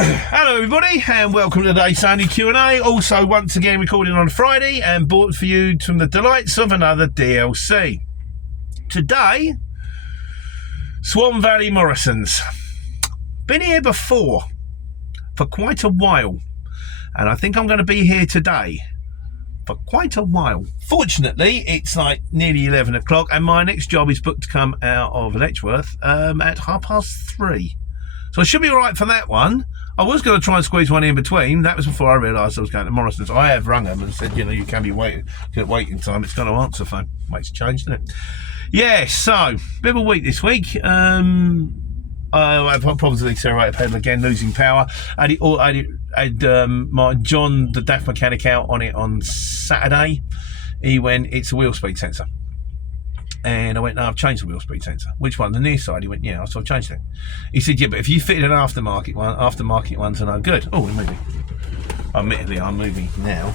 Hello everybody and welcome to today's Sunday Q&A, also once again recording on a Friday and brought for you from the delights of another DLC. Today, Swan Valley Morrison's. Been here before for quite a while and I think I'm going to be here today for quite a while. Fortunately, it's like nearly 11 o'clock and my next job is booked to come out of Letchworth at 3:30. So I should be all right for that one. I was going to try and squeeze one in between. That was before I realised I was going to Morrison's. I have rung them and said, you know, you can be waiting time. It's going to answer phone. Makes a change, doesn't it? Yeah, so, bit of a week this week. I've probably accelerated pedal again, losing power. I had my John, the DAF mechanic, out on it on Saturday. He went, it's a wheel speed sensor. And I went, no, I've changed the wheel speed sensor. Which one? The near side? He went, yeah, so I've changed it. He said, yeah, but if you fitted an aftermarket ones are no good. Oh, we're moving. Admittedly, I'm moving now,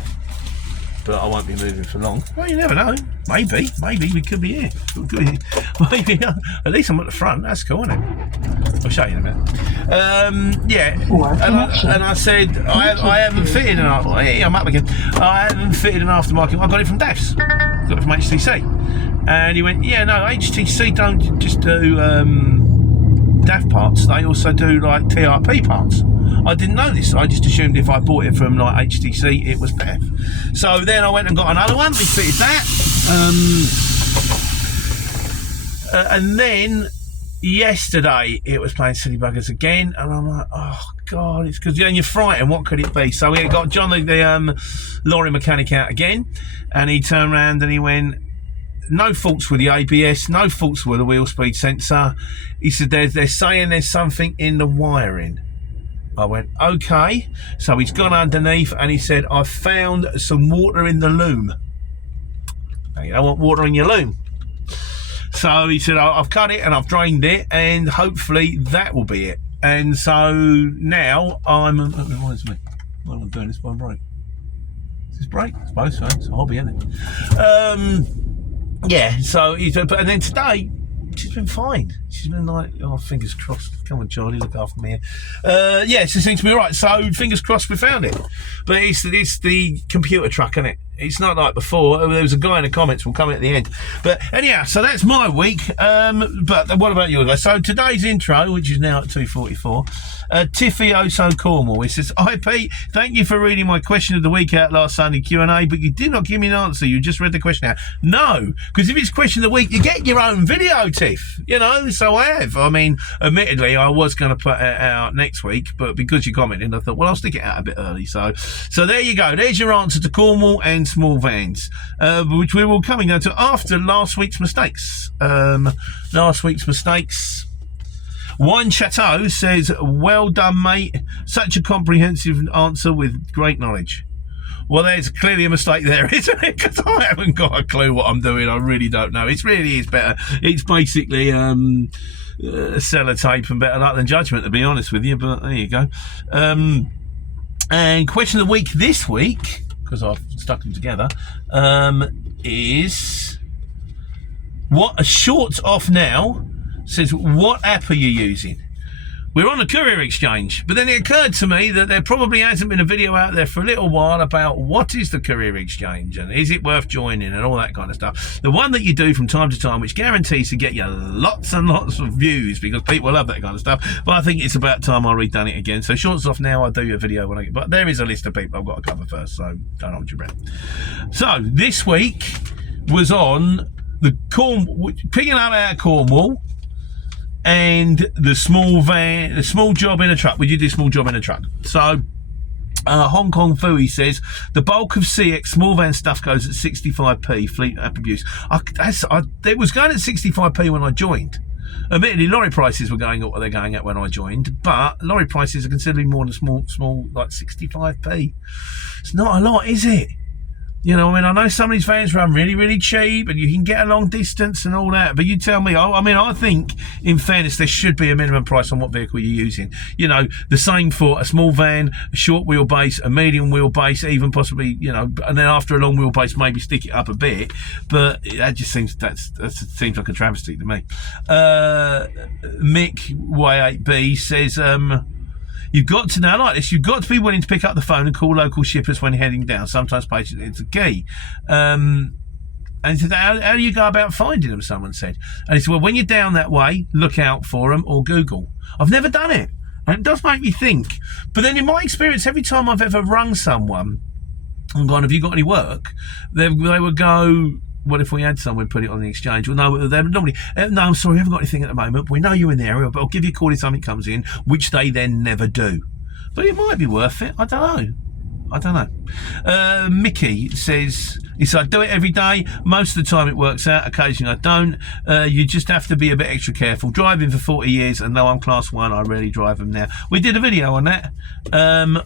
but I won't be moving for long. Well, you never know. Maybe we could be here. Maybe, at least I'm at the front. That's cool, isn't it? I'll show you in a minute. Yeah, and I said, I haven't fitted an aftermarket. Yeah, I'm up again. I haven't fitted an aftermarket. I got it from DAFs. Got it from HTC. And he went, yeah, no, HTC don't just do DAF parts, they also do like TRP parts. I didn't know this, I just assumed if I bought it from like HTC it was DAF. So then I went and got another one, we fitted that. And then yesterday it was playing silly buggers again, and I'm like, oh god, it's because you're frightened, what could it be? So we got John, the lorry mechanic, out again, and he turned around and he went, no faults with the ABS, no faults with the wheel speed sensor. He said they're saying there's something in the wiring. I went, okay. So he's gone underneath and he said, I found some water in the loom. Now, you don't want water in your loom. So he said, I've cut it and I've drained it and hopefully that will be it. And so now I'm, it reminds me, what am I doing? This one break. Is this break? I suppose so. It's a hobby, isn't it? Yeah, so he's, and then today she's been fine. She's been like, oh, fingers crossed. Come on, Charlie, look after me. Yeah, she seems to be all right. So fingers crossed we found it. But it's the computer truck, isn't it? It's not like before. There was a guy in the comments, we'll come at the end. But anyhow, so that's my week. But what about you guys? So today's intro, which is now at 2:44, Tiffy Oso Cornwall. He says, hi Pete, thank you for reading my question of the week out last Sunday Q&A, but you did not give me an answer. You just read the question out. No, because if it's question of the week, you get your own video, Tiff. You know, so I have. I mean, admittedly, I was going to put it out next week, but because you commented, I thought, well, I'll stick it out a bit early. So there you go. There's your answer to Cornwall and small vans, which we will coming down to after last week's mistakes. Wine Chateau says, well done, mate. Such a comprehensive answer with great knowledge. Well, there's clearly a mistake there, isn't it? Because I haven't got a clue what I'm doing. I really don't know. It really is better. It's basically sellotape and better luck than judgment, to be honest with you. But there you go. And question of the week this week, because I've stuck them together, is what a short off now says, what app are you using? We're on a courier exchange, but then it occurred to me that there probably hasn't been a video out there for a little while about what is the courier exchange and is it worth joining and all that kind of stuff. The one that you do from time to time, which guarantees to get you lots and lots of views because people love that kind of stuff. But I think it's about time I redone it again. So shorts off now, I'll do a video when I get, but there is a list of people I've got to cover first, so don't hold your breath. So this week was on the picking up out of Cornwall, and the small job in a truck. We did this small job in a truck. So Hong Kong Fooey says the bulk of CX small van stuff goes at 65p fleet app abuse. It was going at 65p when I joined. Admittedly, lorry prices were going at what they're going at when I joined, but lorry prices are considerably more than small like 65p. It's not a lot, is it? You know, I mean, I know some of these vans run really, really cheap and you can get a long distance and all that, but you tell me, I think, in fairness, there should be a minimum price on what vehicle you're using. You know, the same for a small van, a short wheelbase, a medium wheelbase, even possibly, you know, and then after a long wheelbase, maybe stick it up a bit, but that just seems, that seems like a travesty to me. Mick Y8B says, You've got to, now like this, you've got to be willing to pick up the phone and call local shippers when heading down. Sometimes patience is the key. And he said, how do you go about finding them, someone said. And he said, well, when you're down that way, look out for them or Google. I've never done it. And it does make me think. But then in my experience, every time I've ever rung someone and gone, have you got any work? They would go, well, if we had someone put it on the exchange, well, no, they would normally, no, I'm sorry, we haven't got anything at the moment. We know you're in the area, but I'll give you a call if something comes in, which they then never do. But it might be worth it. I don't know. Mickey says, he said, I do it every day. Most of the time it works out. Occasionally I don't. You just have to be a bit extra careful. Driving for 40 years, and though I'm class 1, I rarely drive them now. We did a video on that,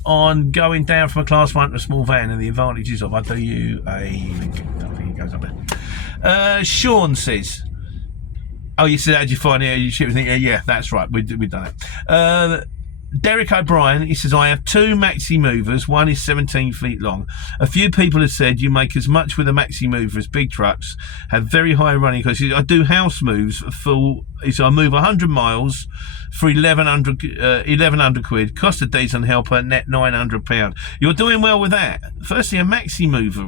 on going down from a class 1 to a small van and the advantages of. I'll do you a link. I think it goes up there. Sean says, oh, you said, how did you find it? You ship think, yeah, that's right. We've done it. Derek O'Brien, he says, I have 2 maxi movers. One is 17 feet long. A few people have said you make as much with a maxi mover as big trucks, have very high running costs. I do house moves for, so I move 100 miles for 1100 quid, cost of diesel and helper, net £900. You're doing well with that. Firstly, a maxi mover.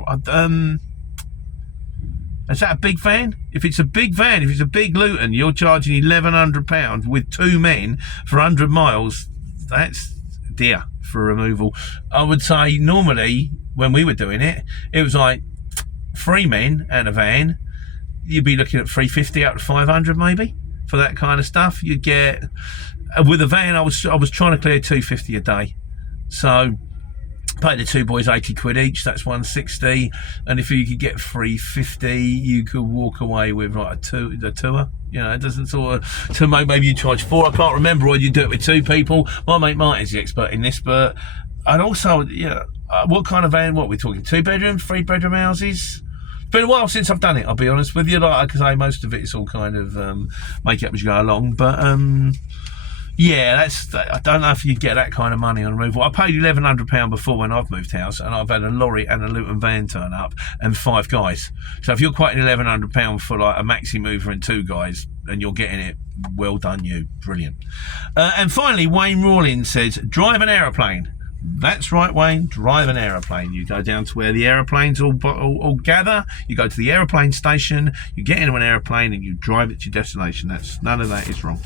Is that a big van? If it's a big van, if it's a big Luton, you're charging £1,100 with 2 men for 100 miles. That's dear for removal. I would say normally when we were doing it, it was like 3 men and a van. You'd be looking at 350 out to 500 maybe for that kind of stuff. You'd get, with a van, I was trying to clear 250 a day. So pay the 2 boys 80 quid each, that's 160, and if you could get 350, you could walk away with like a tour. You know, it doesn't sort of, so maybe you charge 4, I can't remember, or you do it with 2 people. My mate Martin's the expert in this, but I'd also, what kind of van, what are we talking, 2-bedroom, 3-bedroom houses? It's been a while since I've done it, I'll be honest with you. Like I say, most of it is all kind of make up as you go along, but yeah, I don't know if you'd get that kind of money on removal. I paid £1,100 before when I've moved house, and I've had a lorry and a Luton van turn up and 5 guys. So if you're quoting £1,100 for like a maxi mover and 2 guys, and you're getting it, well done you, brilliant. And finally, Wayne Rawlins says, drive an aeroplane. That's right, Wayne, drive an aeroplane. You go down to where the aeroplanes all gather, you go to the aeroplane station, you get into an aeroplane and you drive it to your destination. None of that is wrong.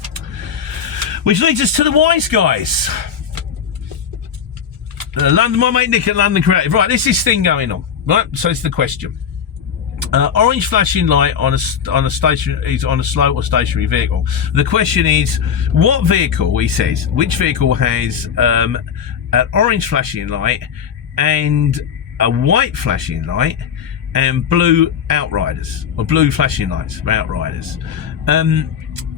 Which leads us to the wise guys. London, my mate Nick at London Creative. Right, this is thing going on. Right, so it's the question. Orange flashing light on a stationary, is on a slow or stationary vehicle. The question is, what vehicle? He says, which vehicle has an orange flashing light and a white flashing light and blue outriders, or blue flashing lights for outriders?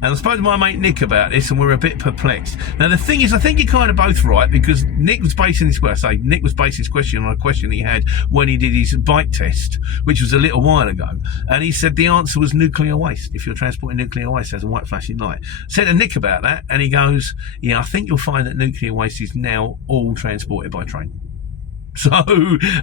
And I spoke to my mate Nick about this, and we're a bit perplexed. Now the thing is, I think you're kind of both right, because Nick was basing this question on a question he had when he did his bike test, which was a little while ago, and he said the answer was nuclear waste. If you're transporting nuclear waste, there's a white flashing light. I said to Nick about that, and he goes, yeah, I think you'll find that nuclear waste is now all transported by train. So,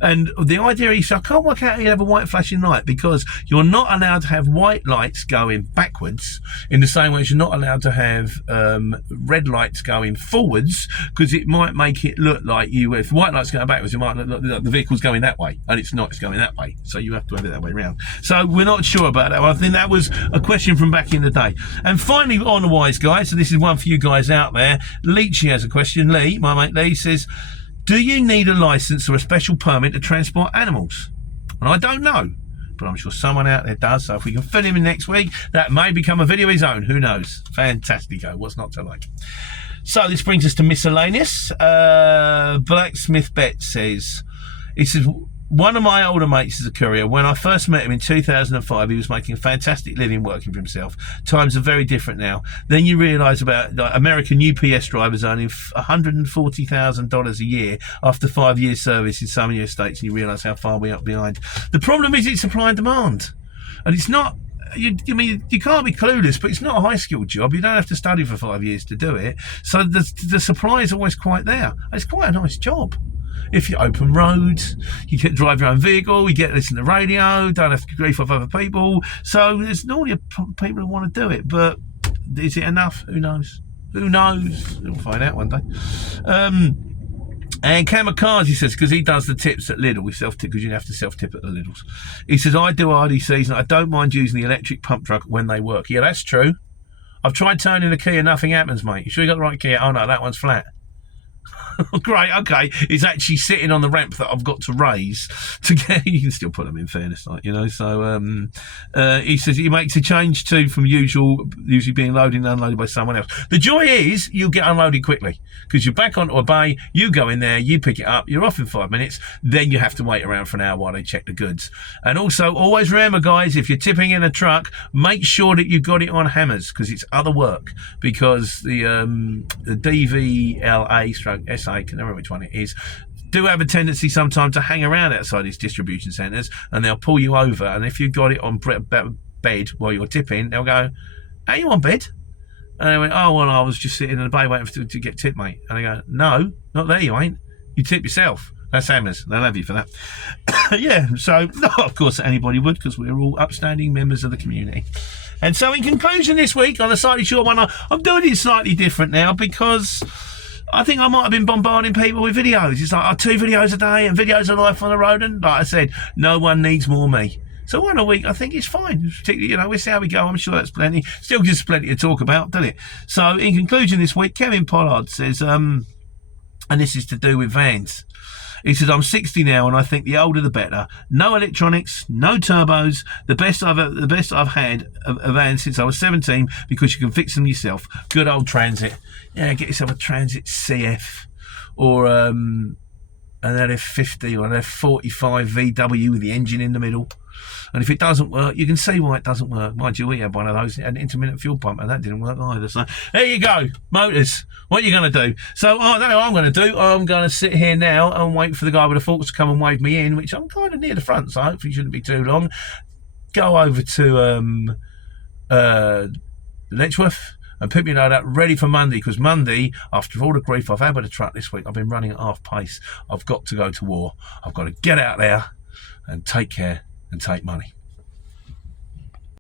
and the idea is, I can't work out how you have a white flashing light, because you're not allowed to have white lights going backwards in the same way as you're not allowed to have red lights going forwards, because it might make it look like if white lights going backwards, it might look like the vehicle's going that way, and it's not, it's going that way. So you have to have it that way around. So we're not sure about that. I think that was a question from back in the day. And finally, on the wise guys, so this is one for you guys out there. Leachy has a question. Lee, my mate Lee, says, do you need a license or a special permit to transport animals? And I don't know, but I'm sure someone out there does. So if we can fill him in next week, that may become a video of his own. Who knows? Fantastico. What's not to like? So this brings us to miscellaneous. Blacksmith Bet says, he says, one of my older mates is a courier. When I first met him in 2005, he was making a fantastic living working for himself. Times are very different now. Then you realise about American UPS drivers earning $140,000 a year after 5 years service in some of your states, and you realise how far we are behind. The problem is it's supply and demand. And it's not, you can't be clueless, but it's not a high-skilled job. You don't have to study for 5 years to do it. So the supply is always quite there. It's quite a nice job. If you open roads, you can drive your own vehicle, you get to listen to radio, don't have to grief off other people. So there's normally people who want to do it, but is it enough? Who knows? Who knows? We'll find out one day. And Kamikaze says, because he does the tips at Lidl, we self-tip, because you have to self-tip at the Lidls. He says, I do RDCs and I don't mind using the electric pump truck when they work. Yeah, that's true. I've tried turning the key and nothing happens, mate. You sure you got the right key? Oh, no, that one's flat. Great, okay. It's actually sitting on the ramp that I've got to raise to get. You can still put them in fairness, like, you know. So he says he makes a change too from usually being loaded and unloaded by someone else. The joy is you'll get unloaded quickly because you're back onto a bay. You go in there, you pick it up, you're off in 5 minutes. Then you have to wait around for an hour while they check the goods. And also, always remember, guys, if you're tipping in a truck, make sure that you've got it on hammers because it's other work. Because the DVLA/SA, I can remember which one it is, do have a tendency sometimes to hang around outside these distribution centres and they'll pull you over. And if you've got it on bed while you're tipping, they'll go, "Are you on bed?" And they went, "Oh, well, I was just sitting in the bay waiting to get tipped, mate." And I go, "No, not there, you ain't. You tip yourself." That's hammers. They'll have you for that. Yeah, so, of course, anybody would because we're all upstanding members of the community. And so, in conclusion, this week, on a slightly short one, I'm doing it slightly different now because I think I might have been bombarding people with videos. It's like 2 videos a day and videos of life on the road. And like I said, no one needs more me. So 1 a week, I think it's fine. Particularly, you know, we'll see how we go. I'm sure that's plenty. Still gives plenty to talk about, doesn't it? So, in conclusion, this week, Kevin Pollard says, and this is to do with vans. He says, I'm 60 now and I think the older the better. No electronics, no turbos. The best I've had a van since I was 17 because you can fix them yourself. Good old Transit. Yeah, get yourself a Transit CF or an LF50 or an F45 VW with the engine in the middle. And if it doesn't work, you can see why it doesn't work. Mind you, we had one of those, an intermittent fuel pump, and that didn't work either. So there you go, motors. What are you going to do? So I don't know what I'm going to do. I'm going to sit here now and wait for the guy with the forks to come and wave me in, which I'm kind of near the front, so hopefully it shouldn't be too long. Go over to Letchworth and pick me up ready for Monday, because Monday, after all the grief I've had with the truck this week, I've been running at half pace. I've got to go to war. I've got to get out there and take care and take money.